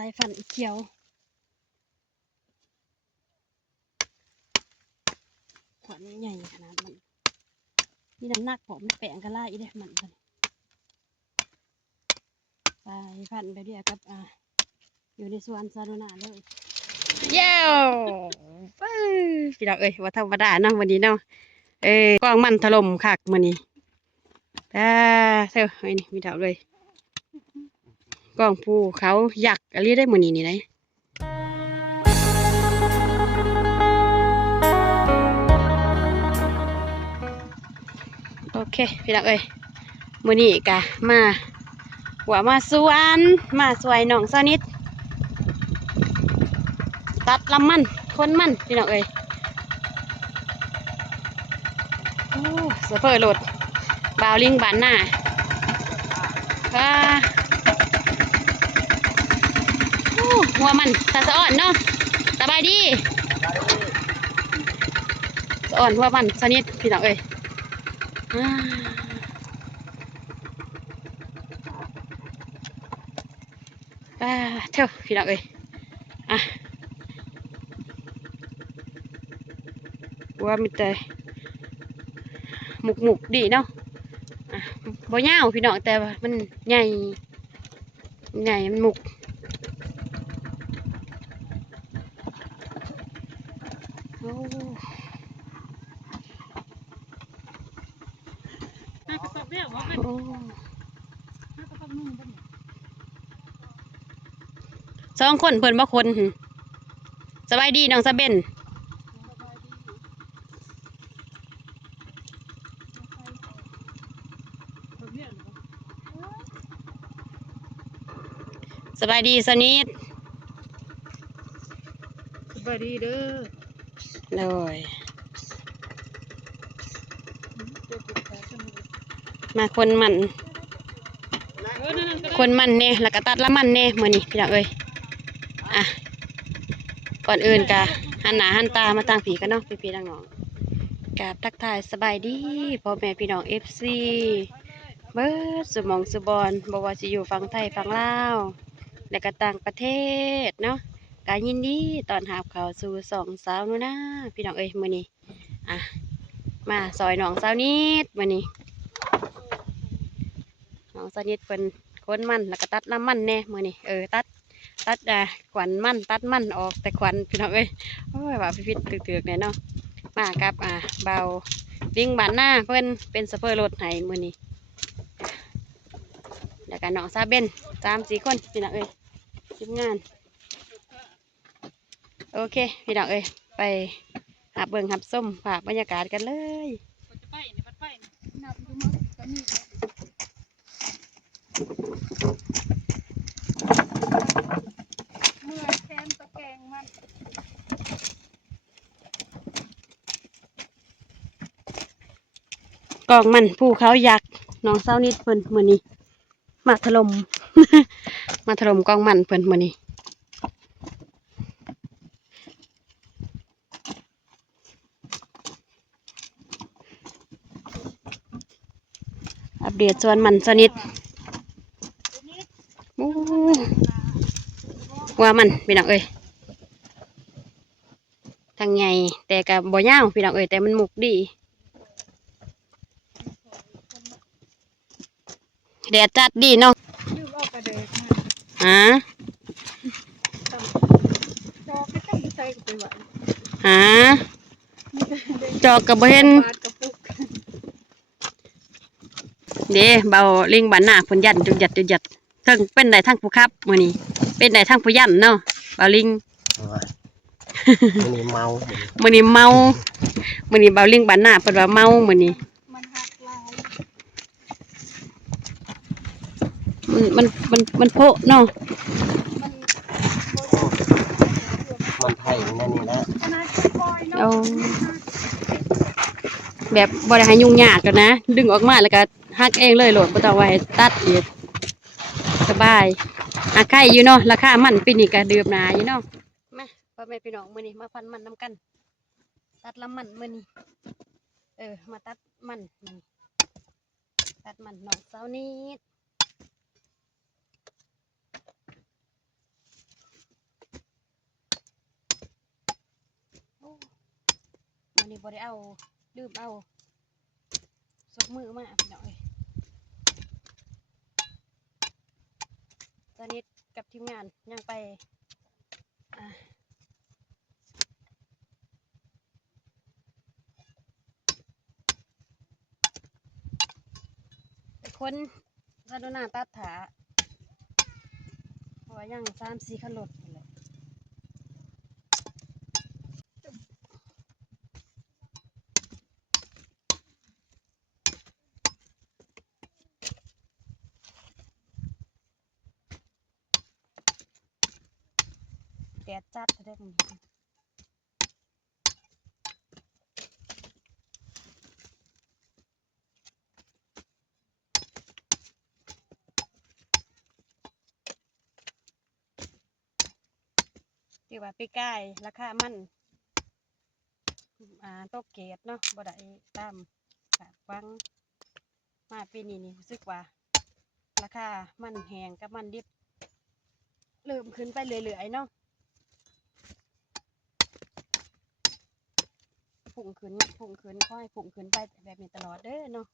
สายฟันเขียวขวัญใหญ่ขนาดมันนี่น้ำหนักผมแปลงกระไล่ได้มันสายฟันไปเรียกกับอยู่ในสวนสาธารณะเลยเย้พี่ดอกเอ้ยว่าธรรมดาเนาะวันนี้เนาะกล้องมันถล่มคักมื้อนี้เท่าไอ้นี่มีดอกเลยกล้องภูเขายักษ์อะไรได้มื้อนี้นี่ได้โอเคพี่ดอกเอ้ยมื้อนี้กะมามาสวนมาสวยน้องซอนิดตัดลำมันคนมันพี่น้องเอ้ยโอ้เสือเพื่อโหลดบาวลิงบานหน้าหัวมันตาสะอ่อนเนาะสบายดีสะอ่อนหัวมันชนิดพี่น้องเอ้ยเท่าพี่น้องเอ้ยว่ามีแต่หมุกดีเนาะบ่ยาวพี่น้องแต่ว่ามันใหญ่มันหมุกสองคนเพิ่นบ่คนสบายดีน้องซาเบนสบายดีสนิทสบายดีเด้อเลยมาคนมันเนี่ยแล้วก็ตัดละมันเนี่ยมื้อนี้พี่น้องเอ้ยก่อนอื่นกะหันหน้าหันตามาตั้งผีกันเนาะพี่น้องกราบทักทายสบายดีพ่อแม่พี่น้องFCเบิดสมองสุบอนบอกว่าสิอยู่ฝั่งไทยฝั่งลาวและก็ต่างประเทศเนาะกายินดีตอนหาข่าวสู่สองสาวนู้นนะพี่น้องเอ้ยมื้อนี้มาซอยน้องสาวนิดมื้อนี้น้องสาวนิดเพิ่นคนมันแล้วก็ตัดน้ำมันแน่มื้อนี้ตัดขวัญมันตัดมันออกแต่ขวัญพี่น้องเอ้ยโอ้ยว่าพิดตึกๆเนี่ยเนาะมากับเบาลิงบานหน้าเพิ่นเป็นสเปอร์รถให้มื้อนี้แล้วก็น้องซาเบน3-4คนพี่น้องเอ้ยทีมงานโอเคพี่น้องเอ้ยไปหาเบิ่งหับส้มฝากบรรยากาศกันเลยกองมันภูเขายักษ์น้องเศร้านิดเพิ่นมื้อนี้มาถล่ม มาถล่มกองมันเพิ่นมื้อนี้อัปเดตส่วนมันสนิทว่ามันพี่น้องเอ้ยทางไงแต่กับบ่ยาวพี่น้องเอ้ยแต่มันหมุกดีแดดจัดดีเนาะหาจอกกับบ่เห็นเด้เบาลิงบ้านหน้าเพิ่นยันจุดยัดทั้งเป็นได้ทั้งผู้ขับมื้อนี้เป็นได้ทั้งผู้ยันเนาะเบาลิงมื้อนี้เมามื้อนี้เบาลิงบ้านหน้าเพิ่นว่าเมามื้อนี้มันโพเนาะมันไทยนั่นนี่นะเอาแบบบ่ได้ให้ยุ่งยากกันนะดึงออกมาแล้วก็หักเองเลยโหลดบ่ต้องไว้ตัดอีกสบายไข่อยู่เนาะราคามันปีนี้ก็เดือบหนาอยู่เนาะมาพ่อแม่พี่น้องมื้อนี้มาพันมันน้ำกันตัดละมันมื้อนี้มาตัดมันน้องสาวนิด นี่บ่ได้เอาลืมเอาสกมือมาพี่น้องเอ้ยตอนนี้กับทีมงานยังไปคนซาโดนาตัดถาเพราะว่ายัง3-4คันรถนั่นแหละแดดจัดได้ตรงนี้ที่ว่าปีกายราคามันตกเกตเนาะบ่ได้ตามคาดหวังมาปีนี้นี่รู้สึกว่าราคามันแหงกับมันดิบเริ่มขึ้นไปเรื่อยๆเนาะพุ่งขึ้นค่อยพุ่งขึ้นไปแบบนี้ตลอดเด้อเนาะ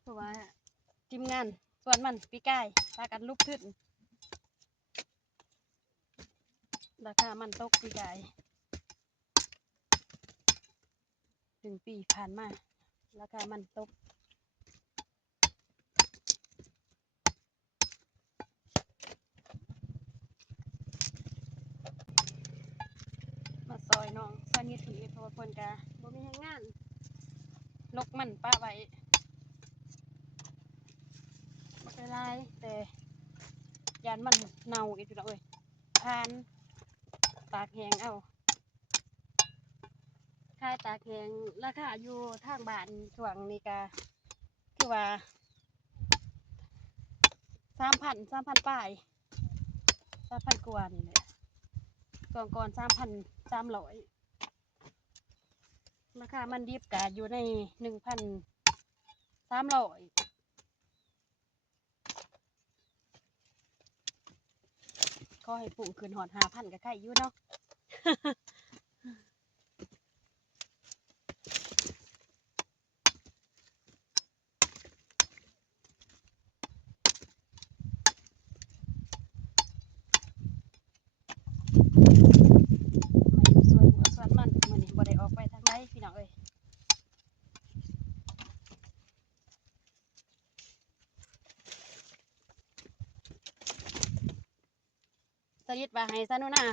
เพราะว่าทีมงานส่วนมันปีกายพากันลุกขึ้นราคามันตกปีกาย1 ปีผ่านมาราคามันตกมาซอยน้องซอยนี้ถือเพราะว่าเพิ่นก็บ่มีงานลกมันป้าไว้บ่เป็นไรแต่ยานมันเน่าอีกแล้วเอ้ยทานตากแห้งเอาขายตากแห้งราคาอยู่ทางบ้านช่วงนี้ก็คือว่า3,000 ปลาย3,000 กว่านี่แหละก่อน 3,300ราคามันดิบก็อยู่ใน 1,300ขอให้ปุ่งขึ้นฮอด 5,000ก็ใครอยู่เนาะ มาอยู่ส่วนหัวส่วนมันมื้อนี้บ่ได้ออกไปทางใดพี่น้องเอ้ยสลิดว่าให้ซะโน่นน่ะ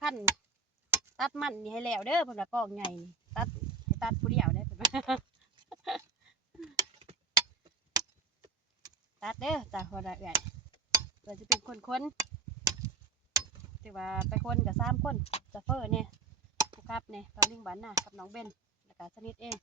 คั่นตัดมันนี่ให้แล้วเด้อเพิ่นว่ากองใหญ่นี่ตัดให้ตัดผู้เดียวได้อเพิ่นว่า ตัดเด้อจ้ะคนละเอื้อยเพิ่นสิเป็นคนถือว่าไปคนก็3คนจะเฟอร์เนี่ยผู้ขับเนี่ยตอนลิงบันน่ะกับน้องเบนแล้วก็สนิทเอง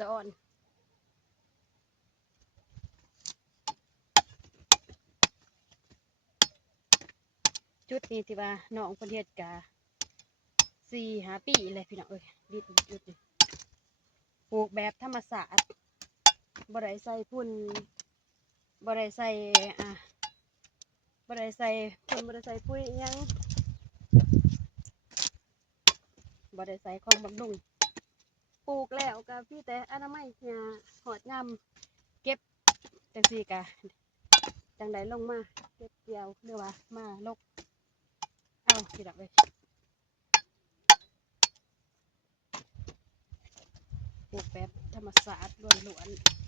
สะออนจุดนี้ที่ว่าน้องเพิ่นเฮ็ดกะ4-5 ปีเลยพี่น้องเอ้ยดิดจุดนี้ปลูกแบบธรรมชาติบ่ได้ใส่พุ่นบ่ได้ใส่อ่าบ่ได้ใส่พุ่นบ่ได้ใส่ปุ๋ยอิหยังบ่ได้ใส่ของบำรุงปลูกแล้วก็พี่แต่อนามัยหญ้าหอดยามเก็บจังซี่ก็จังได๋ลงมาเก็บเกี่ยวหรือว่ามาลก เอาพี่ดับเลยปลูกแบบธรรมชาติล้วนๆ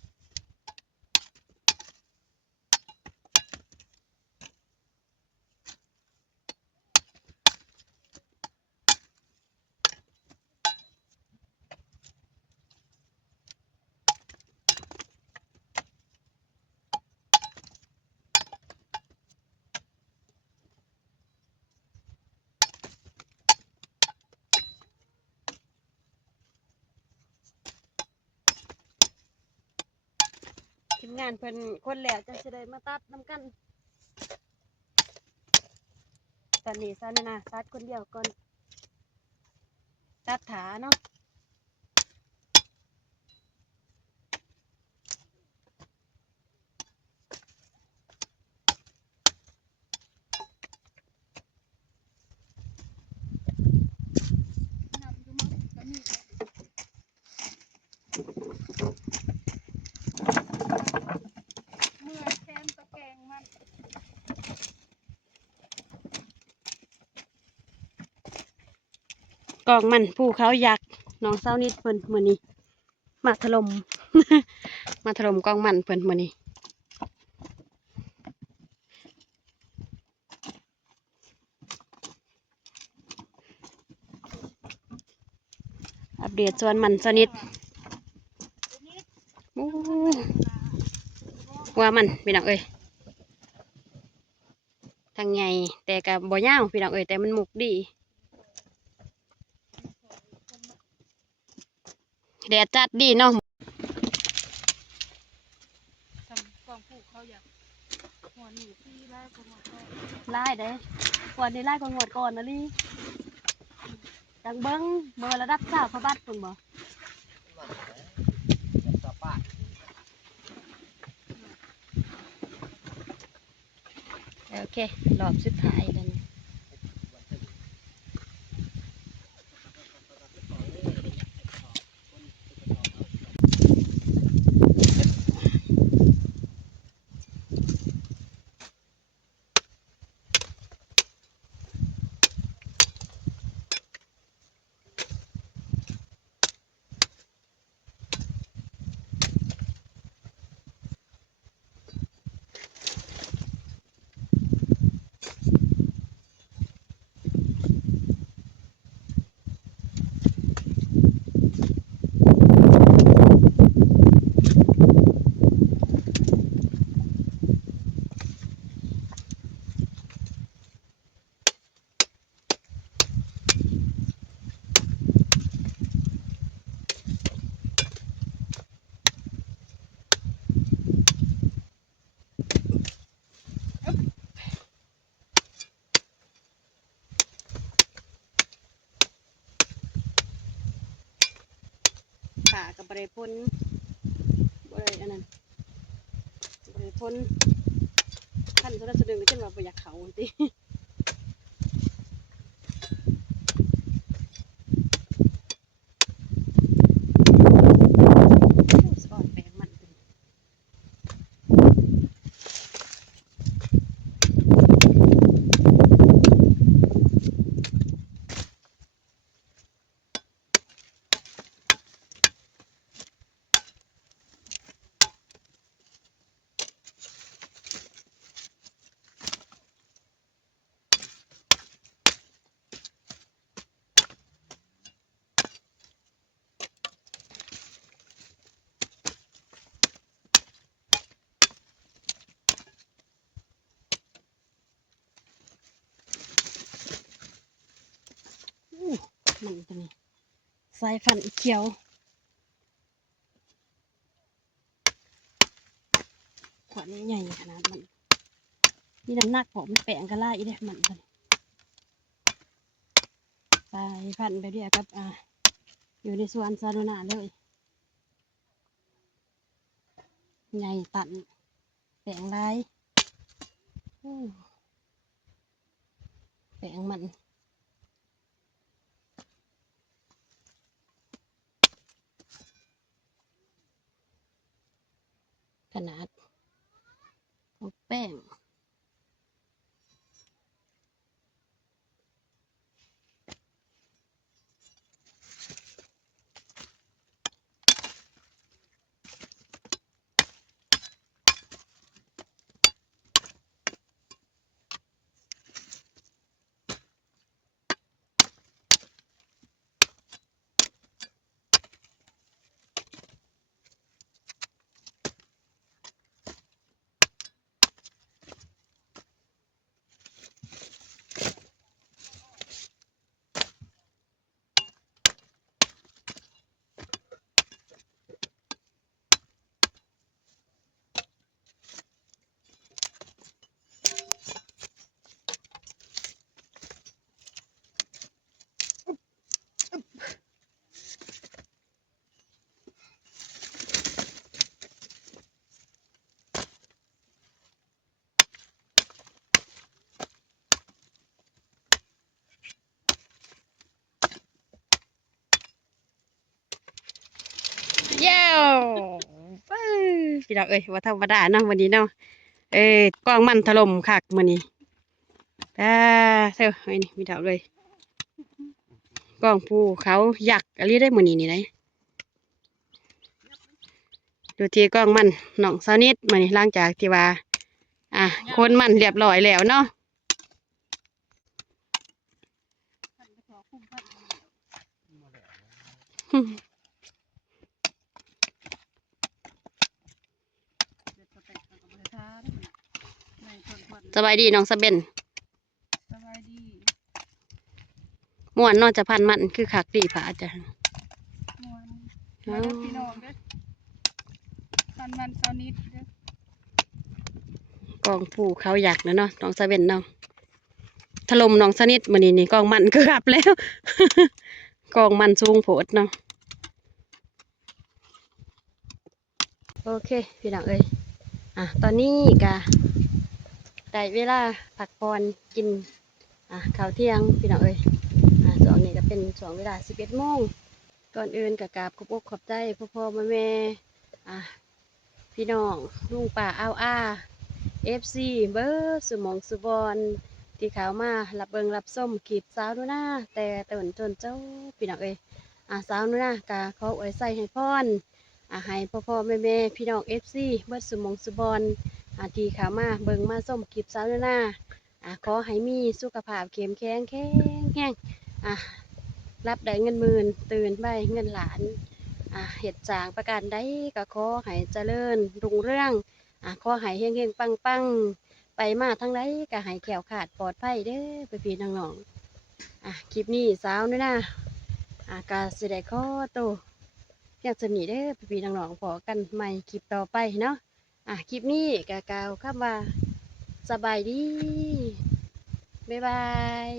ทีมงานเพิ่นคนแล้วจะได้มาตัดน้ำกันตอนนี้ซะนะตัดคนเดียวก่อนตัดขาเนาะกองมันภูเขายักษ์น้องเศร้านิดเพิ่นมื้อนี้มาถล่ม มาถล่มกองมันเพิ่นมื้อนี้อัปเดตส่วนมันสนิทโอ้ว่ามันพี่น้องเอ้ยทางไงแต่กับบ่ยาวพี่น้องเอ้ยแต่มันหมุกดีแดดจัดดีเนาะกองผูกเขาอยากหัวหนีที่ไล่กองไล่เด้วันนี้ไล่กองหวดก่อนนะลี่จังเบิ้งเบอร์ระดับสาวพระบัดเพิ่นบ่โอเครอบสุดท้ายแล้วนี่ขากับบริพ้นบริอันนั้นบริพ้นขั้นโซดาสะดึงก็เช่นว่าบ่อยากเขาติสอนแปลงมันมันตัวนี้สายฟันเขียวขวัญใหญ่ขนาดมันมีน้ำหนักผมแปลงกระไล่เด้มันตัวนี้สายฟันไปเรียกกับอยู่ในสวนสาธารณะเลยใหญ่ตันแปลงลายแปลงมันขนาดของแป้ง พี่น้องเอ้ยว่าธรรมดาเนาะวันนี้เนาะกล้องมันถล่มคักมื้อนี้เท่าไอ้นี่พี่น้องเลยกล้องภูเขายักษ์อะไรได้มื้อนี้นี่ไหนดูที่กล้องมันน้องสาวนิดมื้อนี้หลังจากที่ว่าคนมันเรียบร้อยแล้วเนาะสบายดีน้องสะเบนสบายดี ม่วนเนอกจะพันมันคือขากตีผาจ้ะมวนมาเด้อพี่น้องเด้อสันมันเสานิดเด้อก องภูเขาอยากนะเนาะน้องสะเบนเนาะถล่มน้องสนิทมื้อนี้นี่กองมันเกือบแล้ว กองมันสูงโผดเนาะโอเคพี่น้องเอ้ยตอนนี้ก็ได้เวลาพักผ่อนกินข้าวเที่ยงพี่น้องเอ้ยช่วงนี้ก็เป็นช่วงเวลา11 โมงก่อนอื่นก็กราบขอบอกขอบใจพ่อแม่พี่น้องลุงป้าFC เบิร์ดสุหมองสุบอนที่เขามารับเบิงรับส้มขีบสาวนู่นน่ะแต่ต้นจนเจ้าพี่น้องเอ้ยสาวนู่นน่ะก็ขออวยใส่ให้พรให้พ่อแม่พี่น้อง FC เบิร์ดสุหมองสุบอนที่เขามาเบิงมาส้มขีบสาวนู่นน่ะขอให้มีสุขภาพเข้มแข็งแห้งรับได้เงินหมื่นตื่นไปเงินหลานเหตุจางประการใดก็ขอให้เจริญรุ่งเรืองขอให้เฮงปังไปมาทั้งใดก็ให้แขวขาดปลอดภัยเด้อพี่น้องคลิปนี้สาวนี่นะก็สิได้ขอตัวอยากจะหนีเด้อพี่น้องพอกันใหม่คลิปต่อไปเนาะคลิปนี้ก็กล่าวคำว่าสบายดีบ๊ายบาย